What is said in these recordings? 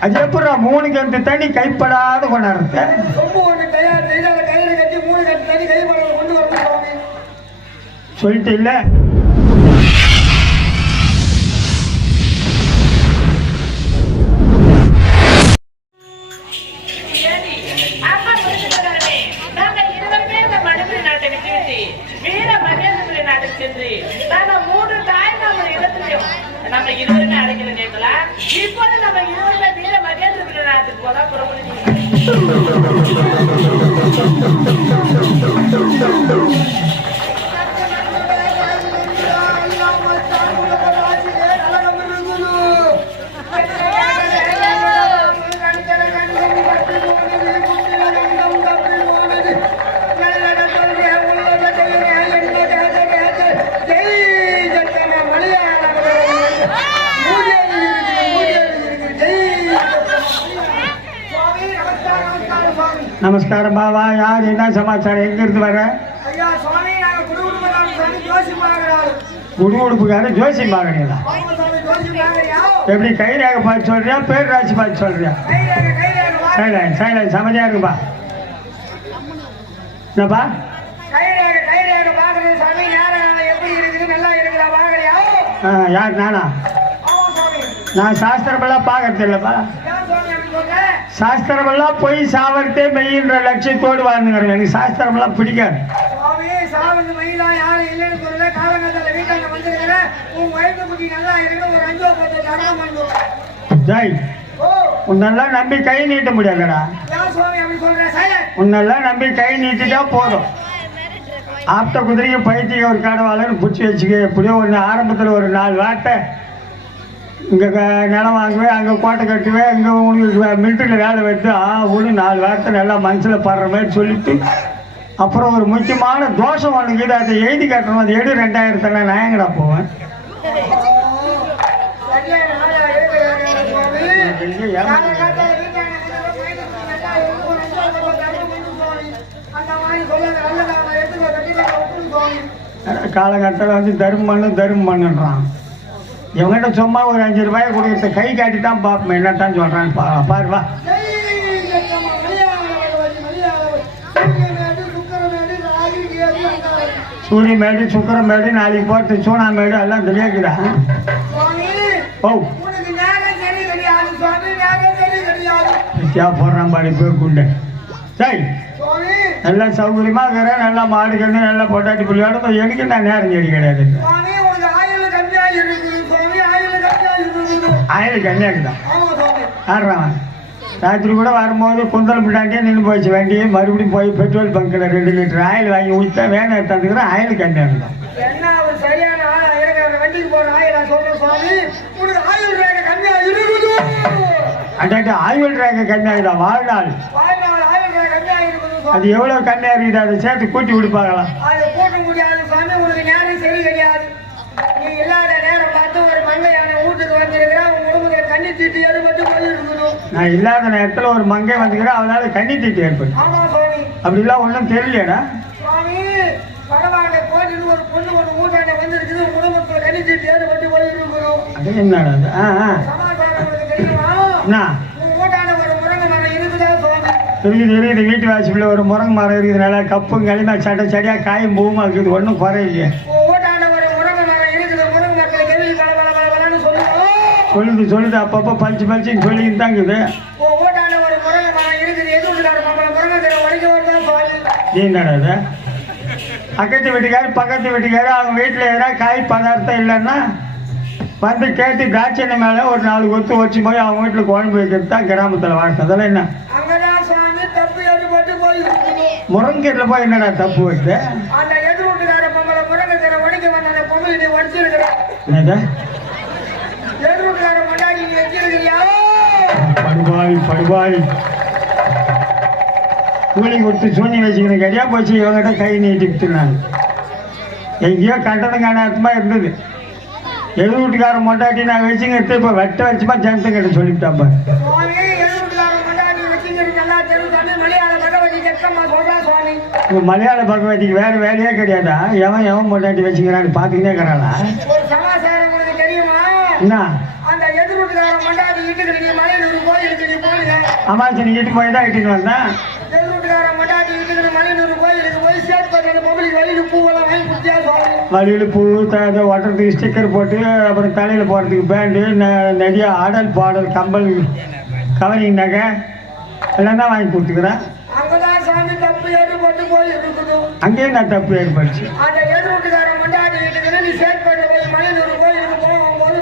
அது எப்படா மூணு கண்டு தண்ணி கைப்படாத கொண்டாடுறது சொம்பு ஒன்று இப்போது நம்ம இருவருமே வீர மகேந்திரபுரி நாட்டுக்கு போதா புறப்படுறீங்க நமஸ்காரம் பாபா யார் என்ன சமாச்சாரம்? எங்க இருந்து வர ஐயா சுவாமி நாங்க குடுகுடுமரான சாமி ஜோசி பார்க்கிறாரு. குடு உடுப்புக்கார ஜோசி பாக்குறீங்களா ஆமா சாமி ஜோசி பார்க்கறியா? எப்படி கை ரேகை பார்த்து சொல்றியா பேர் ராசி பார்த்து சொல்றியா? கைரேக கைரேக சைலன் சைலன் சமதியா இருக்குப்பா என்னப்பா? கைரேக கைரேக யார் நானா? நான் சாஸ்திரமெல்லாம் பார்க்கறது இல்லைப்பா ஏன் சுவாமி அப்படி சொல்ற சாஸ்திரமெல்லாம் போய் சாவரத்தே மெய்யின்ற லட்சியத்தோடு வாழ்ந்துங்கிறேன் எனக்கு சாஸ்திரமெல்லாம் பிடிக்காது. ஜெய் உன்னெல்லாம் நம்பி கை நீட்ட முடியாதுடா. உன்னெல்லாம் நம்பி கை நீட்டிட்டா போதும். ஆப்த குதிரைக்கு பைத்தியம் ஒரு கடவாளன்னு பிடிச்சி வச்சுக்க. எப்படியோ ஒன்று ஆரம்பத்தில் ஒரு நாலு வாட்டை இங்கே நிலம் வாங்குவேன் அங்கே கோட்டை கட்டுவேன் இங்கே உங்களுக்கு மிலிட்டரியில் வேலை வைத்து ஆ ஒன்று நாலு வார்த்தை நல்லா மனசில் படுற மாதிரி சொல்லிட்டு அப்புறம் ஒரு முக்கியமான தோஷம் ஒன்று இது அதை எழுதி கட்டணும் அது எடு ரெண்டாயிரத்துல நான் எங்கடா போவேன்? காலகட்டத்தில் வந்து தர்மம் பண்ணு தர்மம் பண்ணுன்றான். இவங்ககிட்ட சும்மா ஒரு அஞ்சு ரூபாய் கொடுக்கறது கை காட்டி தான் பார்ப்போம். என்னத்தான் சொல்கிறான்னு பா பாருவா. ஜெய் ஜெகமா மலையாளவதி மலையாளவதி சூரியமேடு சுக்கரமேடு நாளைக்கு போகிறது சூனாமேடு எல்லாம் தெரியாதுடா. ஓ. போடுறான் பாடி போய் குண்டை. சரி. நல்லா சௌகரியமா இருக்கிறேன் நல்லா மாடு கண்ணு நல்லா பொட்டாட்டி புள்ளியோட எனக்கு நான் நேரம் செடி கிடையாது. ஆமா சுவாமி ஆடுறான் ராத்திரி கூட வரும்போது குந்தல் பின்னாண்டியே நின்று போச்சு. வண்டி மறுபடியும் போய் பெட்ரோல் பங்க்கில் ரெண்டு லிட்டர் ஆயில் வாங்கி ஊற்றா வேணும் எடுத்துக்கிறேன் ஆயில் என்ன சரியான இருக்கிற அந்த வண்டிக்கு போற ஆயுளா சுவாமி? ரேகை கம்மியா இருக்குது? அட்டாட்டி ஆயுள் ரேகை கண்ணியாகுதா வாழ்நாள். கம்மியா இருக்குது அது எவ்வளோ கண்ணியாக இருக்குது அதை சேர்த்து கூட்டி கொடுப்பாங்களாம் அதை போட்ட முடியாது சாமி உனக்கு நேரம் சரி கிடையாது நீ இல்லாத நேரம் பார்த்து ஒரு மங்கையான வீட்டுக்கு வந்திருக்கிற உன் குடும்பத்துல கண்ணி தீட்டு ஏற்பட்டு நான் இல்லாத நேரத்தில் ஒரு மங்கை வந்துக்கிறேன் அவளால் கண்ணி தீட்டு ஏற்படும் ஆமா சுவாமி. அப்படிலாம் ஒன்றும் தெரியலடா ஒரு பொண்ணு ஒரு வீட்டாண்ட வந்திருக்குது குடும்பத்துல கண்ணி தீட்டு ஏற்பட்டு அது என்னடா என்ன? இருக்குதா இருக்குது வீட்டு வாசிப்பில் ஒரு முருங்கை மரம் இருக்குது. நல்லா கப்பும் களிமா சட்டை சடியாக காயும் பூமா இருக்குது ஒன்றும் குறையில்லையே உன் வீட்டாண்ட ஒரு முருங்கை மரம் இருக்குது முருங்கை மரத்துல கெவி பல பல பல பலன்னு சொல்லுவோம் சொல்லுது சொல்லுது அப்பப்போ பளிச்சு பளிச்சுன்னு சொல்லிக்கிட்டு தான் இருக்குது. என்னடா பக்கத்து வீட்டுக்காரு பக்கத்து வீட்டுக்காரு அவங்க வீட்டில் எதனா காய் பதார்த்தம் இல்லைன்னா வந்து கேட்டு தாட்சியனை மேலே ஒரு நாலு கொத்து வச்சு போய் அவங்க வீட்டில் குழம்பு வைக்கிறது தான் கிராமத்தில் வாழ்க்கை. அதெல்லாம் என்ன. முருங்கீரில் போய் என்னடா தப்பு உடைச்சிருக்கிற என்னது எதிர் வீட்டுக்கார முன்னாடி நீ வச்சிருக்கிறியா படுபாவி படுபாவி. கூலி கொடுத்து சூனி வச்சுக்கிறேன் கரியா போச்சு இவங்கிட்ட கை நீட்டிக்கிட்டு நான் எங்கேயோ கண்டனம் காணாத்தமா இருந்தது. எது வீட்டுக்காரன் மொண்டாட்டி நான் வச்சுங்கிறது இப்போ வெட்ட வச்சுமா ஜனத்துக்கிட்ட சொல்லிவிட்டாப்ப. இப்போ மலையாள பகவதிக்கு வேறு வேலையே கிடையாதா? எவன் எவன் மொண்டாட்டி வச்சுக்கிறான்னு பார்த்துக்கினே இருக்கிறாளா ஒரு சமாச்சாரம் உங்களுக்கு தெரியுமா என்ன அந்த எதிர்வீட்டுக்காரன் மண்டாடி வீட்டுக்கு மலையனூர் கோயிலுக்கு நீ நீ போய் தான் இட்டுன்னு வந்தேன் எதிர்வீட்டுக்காரன் மண்டாடி வீட்டுக்கு மலையனூர் கோயிலுக்கு போய் சேர்த்து பண்ணுற பொம்பளைக்கு வழியில் பூவெல்லாம் வாங்கி கொடுத்தியா சுவாமி வழியில் பூ ஒட்டுறதுக்கு ஸ்டிக்கர் போட்டு அப்புறம் தலையில் போடுறதுக்கு பேண்டு நிறைய ஆடல் பாடல் கம்பல் கவரிங் நகை எல்லாம் தான் வாங்கி கொடுத்துக்கிறேன் அங்கேயும் நான் தப்பு ஏற்படுச்சு அந்த எதிர்வீட்டுக்காரன் மண்டாடி வீட்டுக்கு நீ சேர்த்து பண்ண போய் மலையனூர் கோயிலுக்கு போகும்போது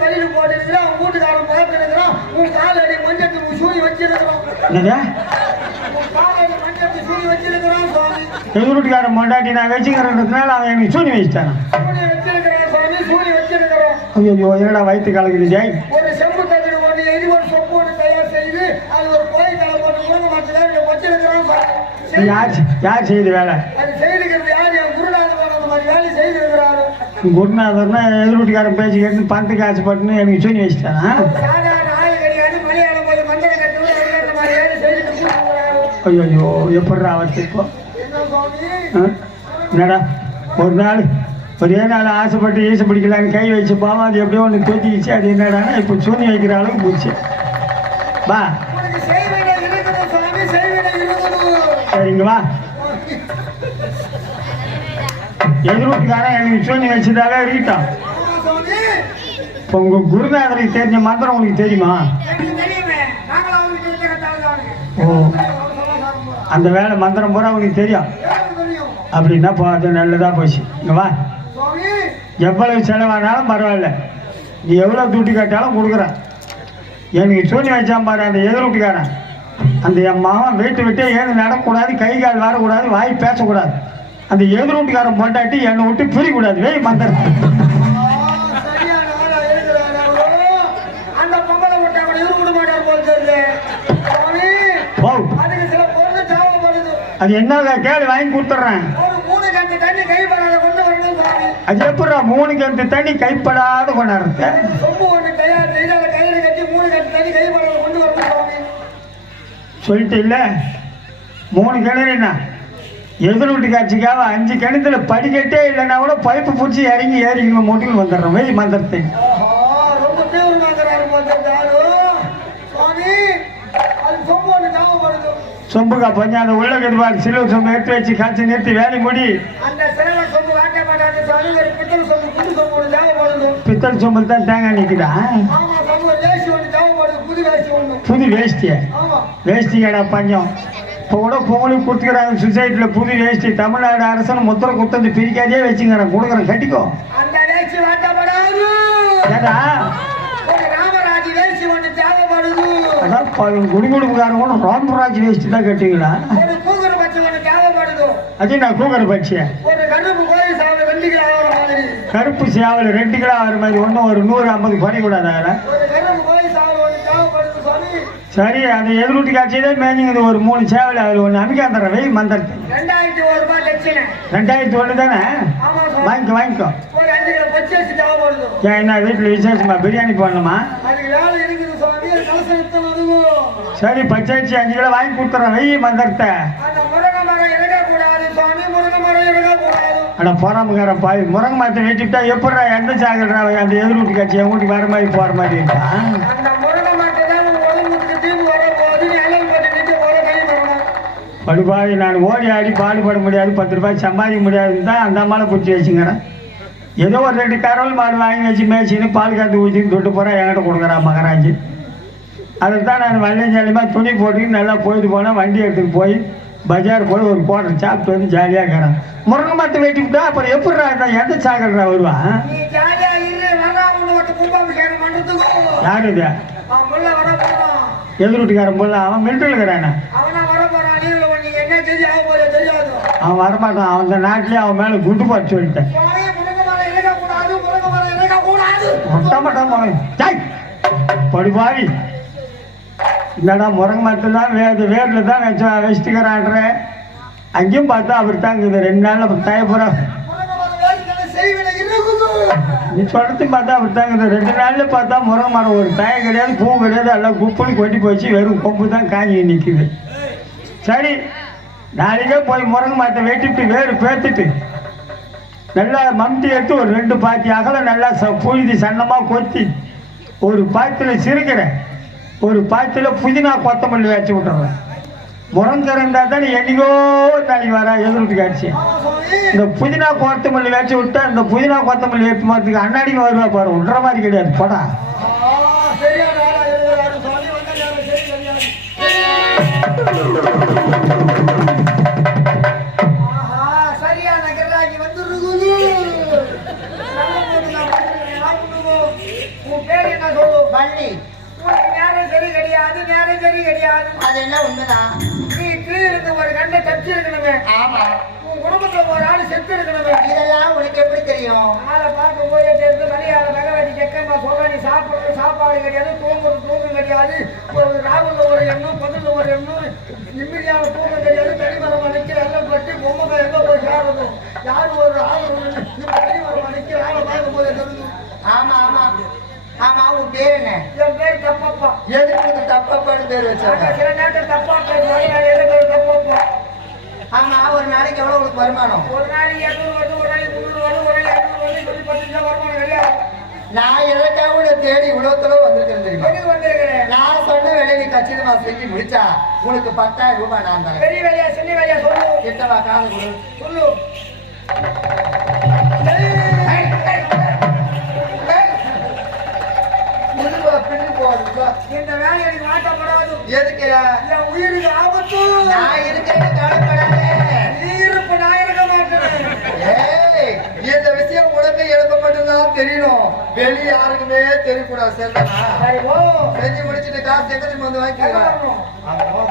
போட்டுருக்குறான் உன் வீட்டுக்காரன் உன் மஞ்சத்துக்கு வச்சிருக்கிறோம் என்னது உன் காலடி மஞ்சத்துக்கு சூழி வச்சிருக்கிறான் சுவாமி. எங்கள் வீட்டுக்காரன் மொண்டாட்டி நான் வச்சுக்கிறதுனால அவன் எனக்கு சூனி வச்சுட்டான்? வச்சிருக்கிறோம் ஐயோ என்னடா வயிற்று கலக்குது ஜாய் ஒரு செம்பு தண்ணீர் கொண்டு எழுதி ஒரு சொப்பு ஒன்று தயார் செய்து அது ஒரு கோயில் தலை போட்டு முருங்க மாட்டு வச்சிருக்கிறோம் சுவாமி. யார் யார் செய்த வேலை? அது யார் என் குருநாதர் அந்த மாதிரி வேலை செய்திருக்கிறாரு குருநாதர்னா எதிர் வீட்டுக்காரன் பேச்சு கேட்டு பணத்துக்கு ஆசைப்பட்டுன்னு எனக்கு சூனி வச்சுட்டானா? ஒரு ஐயோ எப்படிடா அவத்து இப்போ? ஆ? என்னடா ஒரு நாள் ஒரே நாள் ஆசைப்பட்டு ஈச பிடிக்கலான்னு கை வச்சு பாவம் அது எப்படியோ ஒன்று தூக்கிச்சு அது என்னடா இப்போ சூனி வைக்கிற அளவுக்கு போச்சு. வா. சரிங்களா சரிங்க வா. எதிர் எனக்கு சூனி வச்சதாவே இருக்கட்டும் இப்போ உங்கள் குருநாதருக்கு தெரிஞ்ச மந்திரம் உங்களுக்கு தெரியுமா? ஓ அந்த வேலை மந்திரம் பூரா உங்களுக்கு தெரியும். அப்படின்னா போ அது நல்லதாக போச்சு. இங்கே வா. எவ்வளவு செலவானாலும் பரவாயில்ல. நீ எவ்வளோ துட்டு கேட்டாலும் கொடுக்குறேன். எனக்கு சூனி வச்சான் பாரு அந்த எதிர்வீட்டுக்காரன் அந்த என் மகன் வீட்டை விட்டே ஏது நடக்கக்கூடாது கை கால் வரக்கூடாது வாய் பேசக்கூடாது. அந்த எதிர் வீட்டுக்காரன் பொண்டாட்டி என்னை விட்டு பிரிக்கூடாது. வேய் மந்தர் அந்த பொங்கலை ஓ அது என்ன கேள்வி வாங்கி கொடுத்துட்றேன். மூணு கண்டு தண்ணி கைப்படாத கொண்டு அது எப்படா மூணு கண்டு தண்ணி கைப்படாத கொண்டாடுறது கையில கட்டி மூணு கண்டு தண்ணி கொண்டு சொல்லிட்டு இல்லை. மூணு கிணறு என்ன? எதிர் வீட்டு காட்சிக்காக அஞ்சு கிணத்துல படிக்கட்டே இல்லைன்னா கூட பைப்பு பிடிச்சி இறங்கி ஏறிக்கணும் மொட்டின்னு வந்துடுறோம். வெய் மந்திரத்தை. சொம்பு. சொம்புக்கா பஞ்சம் அந்த உள்ள கருவாடு சிலுவை சொம்பு எடுத்து வச்சு காய்ச்சி நிறுத்தி வேலை முடி. சொம்பு சொம்பு, சொம்பு. பித்தல் சொம்பில் தான் தேங்காய் நிற்குதா புது வேஷ்டிய? வேஷ்டி கடை பஞ்சம். இப்போ கூட பொங்கலுக்கு கொடுத்துக்கிறாங்க சொசைட்டியில் புது வேஷ்டி. தமிழ்நாடு அரசன் முத்திரை குத்தந்து பிரிக்காதே வச்சுங்கிறேன் கொடுக்குறேன் கட்டிக்கோ. அந்த வேஷ்டி வாட்டப்படாது. ஏடா ஒரு ராமராஜி வேஷ்டி ஒண்ணு தேவைப்படுது. அதான் கூட ராமராஜ் வேஷ்டி தான் தேவைப்படுது. அது நான் கூக்கர் பட்சிய? ஒரு கருப்பு கோயில் சாமி ரெண்டு கிலோ ஆகிற மாதிரி. கருப்பு சேவல் ரெண்டு கிலோ ஆகிற மாதிரி ஒன்றும் ஒரு நூறு ஐம்பது குறைக்கூடாது அதில் ஒரு கருப்பு கோயில் சாமி ஒண்ணு தேவைப்படுது சுவாமி சரி அந்த எதிர்வீட்டு காட்சியிலே மேஞ்சிங்குது ஒரு மூணு சேவல் அதில் ஒன்று அமைக்காந்துடுறேன் வெய் மந்திரத்தை. ரெண்டாயிரத்தி ஒரு ரூபாய் ரெண்டாயிரத்தி ஒன்று தானே? வாங்கிக்கோ வாங்கிக்கோ. என்ன வீட்டில் விசேஷமா பிரியாணி போடணுமா? அது சரி பச்சரிசி அஞ்சு கிலோ வாங்கி கொடுத்துறேன் வெய் மந்திரத்தை. அட போறாமக்கார பாய் முருங்கை மரத்தை வெட்டிவிட்டா எப்படா எந்த சாகரா அந்த எதிர்வீட்டு காட்சி என் வீட்டுக்கு வர மாதிரி போகிற மாதிரி இருக்கா? படுபாவி நான் ஓடி ஆடி பாடுபட முடியாது பத்து ரூபாய் சம்பாதிக்க முடியாதுன்னு தான் அந்த அம்மாவை பிடிச்சி வச்சுங்கிறேன் ஏதோ ஒரு ரெண்டு கரவல் மாடு வாங்கி வச்சு மேய்ச்சின்னு பால் காத்து ஊற்றின்னு தொட்டு போகிறேன் என்கிட்ட கொடுக்குறான் மகராஜி. அதுக்கு தான் நான் வள்ளியஞ்சாலியமாக துணி போட்டு நல்லா போயிட்டு போனேன் வண்டி எடுத்துட்டு போய் பஜார் போய் ஒரு கோட்டை சாப்பிட்டு வந்து ஜாலியாக இருக்கிறேன். முருங்கை மரத்தை வெட்டி விட்டா அப்புறம் எப்படிடா எந்த சாகரா வருவான் யார் இது? அவன் புள்ள வர போறான். எதிர் வீட்டுக்காரன் போல அவன் மிலிட்டரியில் இருக்கிறானே அவனா வர போறான் நீ நீ என்ன தெரிஞ்சு ஆக போதோ தெரியாது அவன் வரமாட்டான். அந்த நாட்டிலே அவன் மேலே குண்டு போட்டு சொல்லிட்டேன். மரம் இறக்கக்கூடாது முருங்கை மரத்தில் தான் வே வேரில் தான் வச்சு வச்சுட்டுக்கிறான்ற அங்கேயும் பார்த்தா அவர் தான் இருக்குது. ரெண்டு நாளில் தயப்புறம் நீ சொல்கிறது பார்த்தா அவர் தான் இருக்குது. ரெண்டு நாளில் பார்த்தா முருங்கை மரம் ஒரு தய கிடையாது பூ கிடையாது எல்லாம் குப்புன்னு கொட்டி போச்சு. வெறும் கொம்பு தான் காஞ்சி நிற்குது சரி. நாளைக்கே போய் முருங்கை மரத்தை வெட்டிட்டு வேறு பேத்துட்டு. நல்லா மம்டி எடுத்து ஒரு ரெண்டு பாத்தி அகலம் நல்லா ச புழுதி சன்னமாக கொத்தி ஒரு பாயத்தில் சிறுக்கிறேன் ஒரு பாயத்தில் புதினா கொத்தமல்லி வச்சு விட்டுறேன். முரங்கரை இருந்தால் தானே என்னைக்கோ நாளைக்கு வர எதிர்த்து காட்சி இந்த புதினா கொத்தமல்லி வச்சு விட்டா இந்த புதினா கொத்தமல்லி எடுத்து மரத்துக்கு அண்ணாடிக்கு வருவா பாரு விட்ற மாதிரி கிடையாது படா. Thank you. என்ன சொல்லு வள்ளி. உனக்கு நேரம் சரி கிடையாது நேரம் சரி கிடையாது. அது என்ன உண்மைதான்? நீ கீழே இருந்து ஒரு கண்ணை தச்சு இருக்கணுமே. ஆமா. உன் குடும்பத்துல ஒரு ஆள் செத்து இருக்கணுமே. இதெல்லாம் உனக்கு எப்படி தெரியும்? ஆளை பார்க்கும் போதே தெரிஞ்சு மலையாள மகவதி செக்கம்மா சொல்ற நீ சாப்பிடுறது சாப்பாடு கிடையாது தூங்குறது தூக்கம் கிடையாது. ஒரு ராகுல ஒரு எண்ணம் பதில் ஒரு எண்ணம் நிம்மதியான தூக்கம் கிடையாது தனிமரம் எல்லாம் பற்றி பொம்மை எங்க போய் சேரணும் யாரு ஒரு ஆள் தனிமரம் அணைக்கிற ஆளை பார்க்கும் போதே தெரிஞ்சு ஆமா ஆமா ஆமா உன் பேர் என்ன என் பேர் தப்பப்பா எதுக்கு உனக்கு தப்பாப்பாடு பேர் வச்சாங்க. சில நேரத்தில் தப்பா தப்பப்பா ஆமா ஒரு நாளைக்கு எவ்வளவு உனக்கு வருமானம்? ஒரு நாளைக்கு எண்ணூறு வருது ஒரு நாளைக்கு முந்நூறு வருது ஒரு நாளைக்கு ஐநூறு வருது பத்து வருமானம் கிடையாது நான் எதற்காக தேடி இவ்வளவு தொலைவு வந்திருக்கேன் தெரியுமா? எதுக்கு வந்திருக்கிறேன்? நான் சொன்ன வேலையை நீ கச்சிதமா செஞ்சு முடிச்சா உனக்கு பத்தாயிரம் ரூபாய் நான் தரேன். பெரிய வேலையா சின்ன வேலையா சொல்லு. கிட்டவா கொடு. சொல்லு. பின்னு போகுது இந்த வேலை எனக்கு மாற்றப்படாது. எதுக்கு என் உயிருக்கு ஆபத்து. நான் இருக்கேன்னு கவலைப்படாதே? நீ இருப்பு நான் இருக்க மாட்டேன். ஏய், இந்த விஷயம் உனக்கு எனக்கு மட்டும்தான் தெரியணும். வெளிய யாருக்குமே தெரியக்கூடாது சரிதானா? சரி, ஓ செஞ்சு முடிச்சுட்டு காசு திரும்ப வந்து வாங்கிக்கலாம்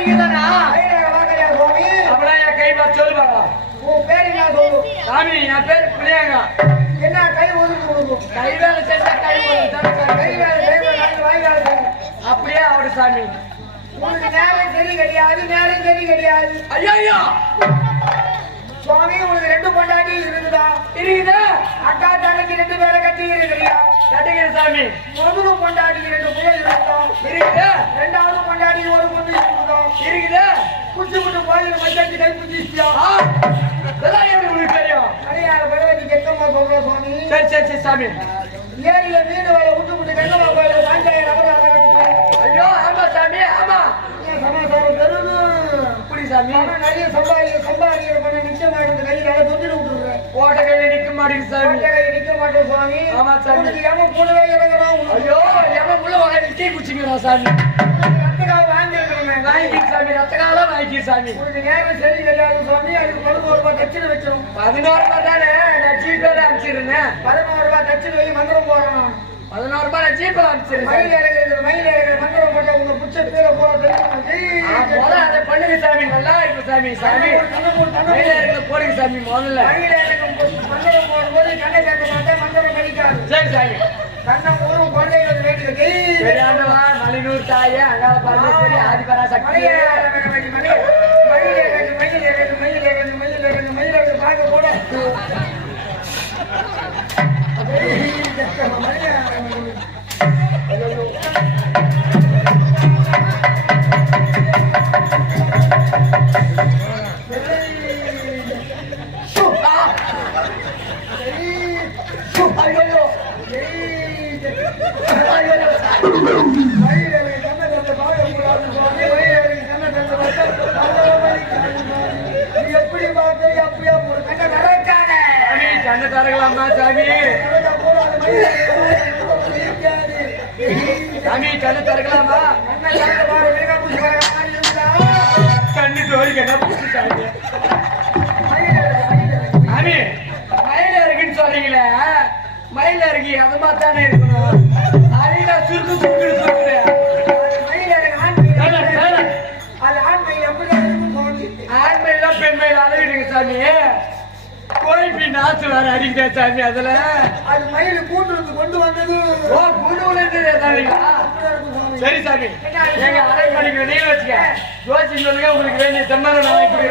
நீங்க தானா கைரேக பாக்குறியா சுவாமி அப்படியே என் கை பார்த்து சொல்லு பார்க்கலாம். உன் பேர் என்ன சொல்லு? சாமி என் பேர் பிள்ளையாங்க என்ன கை ஒதுக்கு கொடுக்கும்? கை வேலை செஞ்சா கை சாமி? கை வேலை கை வேலை நாளைக்கு வாய் வேலை செய்யும். அப்படியே அவரு சாமி. உனக்கு நேரம் சரி கிடையாது நேரம் சரி கிடையாது. ஐயோ சுவாமி உனக்கு ரெண்டு பொண்டாட்டி இருக்குதா? இருக்குதா. அக்கா தங்கச்சி ரெண்டு பேரை கட்டி இருக்கிறியா? கட்டுகிற சாமி. முதல் பொண்டாட்டிக்கு ரெண்டு பிள்ளை இருக்குதா. ரெண்டாவது குச்சி குட்டு கோயில் மச்சாச்சி கை பிடிச்சியா ஆ, இதெல்லாம் எப்படி உங்களுக்கு தெரியும்? மலையாள பகவதி கெட்டம்மா சொல்ற சுவாமி. சரி சரி சரி சாமி. ஏரியில மீன் வேலை விட்டு விட்டு கங்கம்மா கோயில சாஞ்சாயிரம் ஐயோ ஆமா சாமி ஆமா. சமாசாரம் பெருது இப்படி சாமி. நிறைய சம்பாதிக்க சம்பாதிக்கிற பண்ண நிச்சயமா இருந்து கையில தொட்டிட்டு விட்டுருவேன் ஓட்ட கையில நிக்க மாட்டேங்குது சாமி. கோட்டை கை நிக்க மாட்டோம் சுவாமி. ஆமா சாமி. எவன் கூடவே இறங்குறான்? ஐயோ எவன் உள்ள வகையில் டீ குச்சிக்கிறான் சாமி. ரத்தக்காக வாங்கி இருக்கணுமே வாங்கி சாமி. ரத்த காலம் வாங்கி சாமி? உனக்கு நேரம் சரி கிடையாது சுவாமி அதுக்கு பதினோரு ரூபாய் பதினோரு ரூபாய் தானே? நான் ஜிபேல அனுப்பிச்சிருந்தேன். பதினோரு ரூபாய் வை மந்திரம் போடணும். பதினோரு ரூபாய் ஜிபேல அனுப்பிச்சிருந்தேன் மயில் இறங்குறது மயில் இறங்குற மந்திரம் போட்ட உங்க புச்ச பேரை போட தெரியும்? அதை பண்ணுங்க சாமி. நல்லா இருக்கு சாமி சாமி. மயிலாடுகளை போடுங்க சாமி முதல்ல. மயில் இறங்கும் மந்திரம் போடும்போது கண்ணை மாட்டேன் மந்திரம் கழிக்காது சரி சாமி. கண்ணை தாயே அங்காள பரமேஸ்வரி ஆதிபரா சக்தி ஐயோ எப்படி பார்த்து அப்படியா ஒரு சாமி சாமி சாமி கண்ணு டோரிக்கு என்ன புடிச்சு சாமி மயில இருக்குன்னு சொல்றீங்களே? மயில இருக்கு அது மாதிரி தானே இருக்கணும். நாத்து வர அடிக்கிட்டே சாமி அதுல. அது மயில் கூட்டுறது கொண்டு வந்தது. ஓ குழுவுல இருந்தது சரி சாமி. எங்க அரண்மனைக்கு வெளியே வச்சுக்க. ஜோசி சொல்லுங்க உங்களுக்கு வேண்டிய சம்மரம் நான் இப்படி